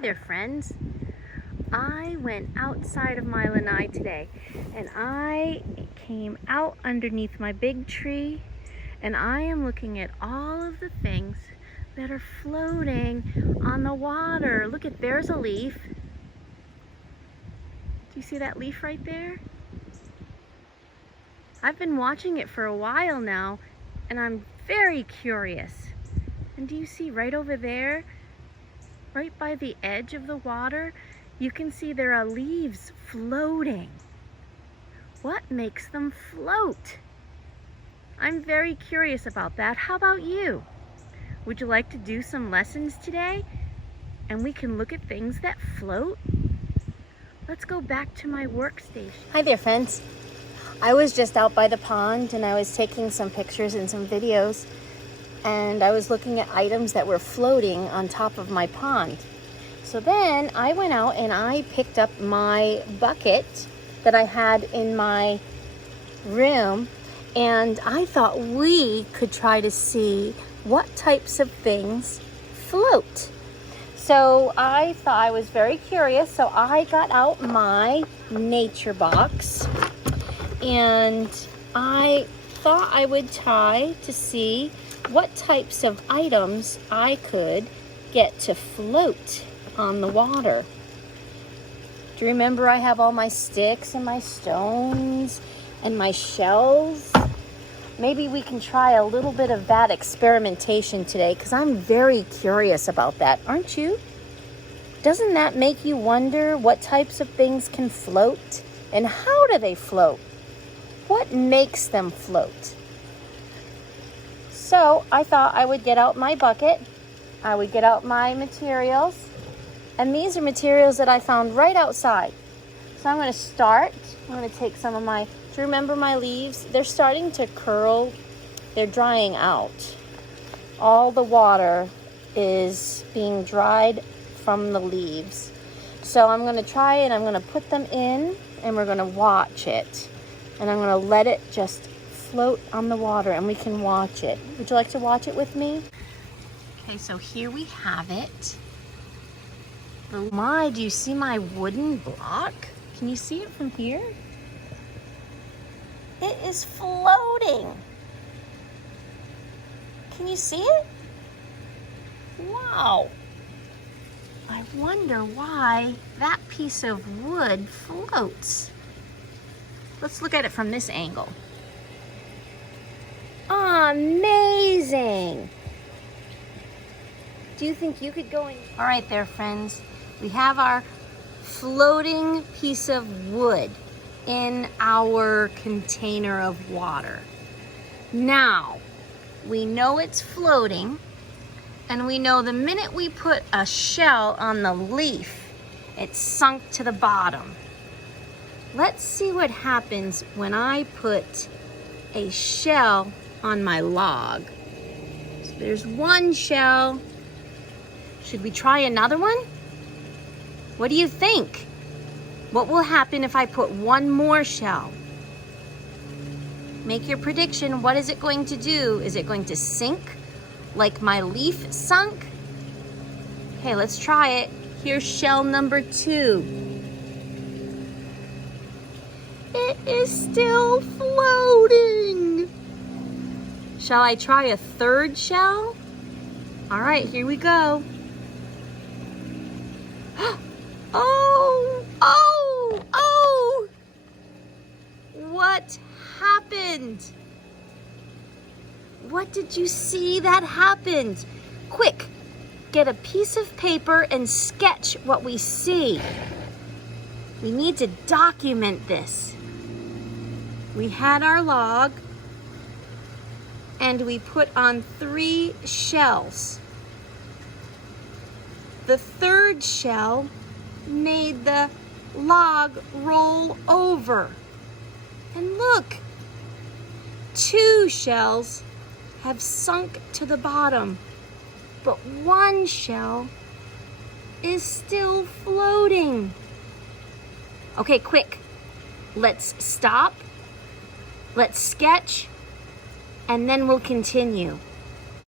there, friends. I went outside of my lanai today and I came out underneath my big tree and I am looking at all of the things that are floating on the water. Look at, there's a leaf. Do you see that leaf right there? I've been watching it for a while now and I'm very curious. And do you see right over there, right by the edge of the water, you can see there are leaves floating. What makes them float? I'm very curious about that. How about you? Would you like to do some lessons today? And we can look at things that float? Let's go back to my workstation. Hi there, friends. I was just out by the pond and I was taking some pictures and some videos, and I was looking at items that were floating on top of my pond. So then I went out and I picked up my bucket that I had in my room, and I thought we could try to see what types of things float. So I thought, I was very curious, so I got out my nature box and I thought I would try to see what types of items I could get to float on the water. Do you remember I have all my sticks and my stones and my shells? Maybe we can try a little bit of that experimentation today, because I'm very curious about that, aren't you? Doesn't that make you wonder what types of things can float and how do they float? What makes them float? So I thought I would get out my bucket, I would get out my materials, and these are materials that I found right outside. So I'm going to start. I'm going to take some of my, do you remember my leaves? They're starting to curl. They're drying out. All the water is being dried from the leaves. So I'm going to try and I'm going to put them in and we're going to watch it. And I'm going to let it just float on the water and we can watch it. Would you like to watch it with me? Okay, so here we have it. My, do you see my wooden block? Can you see it from here? It is floating. Can you see it? Wow. I wonder why that piece of wood floats. Let's look at it from this angle. Amazing. Do you think you could go in? All right there, friends. We have our floating piece of wood in our container of water. Now, we know it's floating, and we know the minute we put a shell on the leaf, it's sunk to the bottom. Let's see what happens when I put a shell on my log. So there's one shell. Should we try another one? What do you think? What will happen if I put one more shell? Make your prediction. What is it going to do? Is it going to sink like my leaf sunk? Okay, let's try it. Here's shell number 2. It is still floating. Shall I try a third shell? All right, here we go. Oh! What happened? What did you see that happened? Quick, get a piece of paper and sketch what we see. We need to document this. We had our log and we put on 3 shells. The third shell made the log roll over. And look, 2 shells have sunk to the bottom, but 1 shell is still floating. Okay, quick, let's stop, let's sketch, and then we'll continue.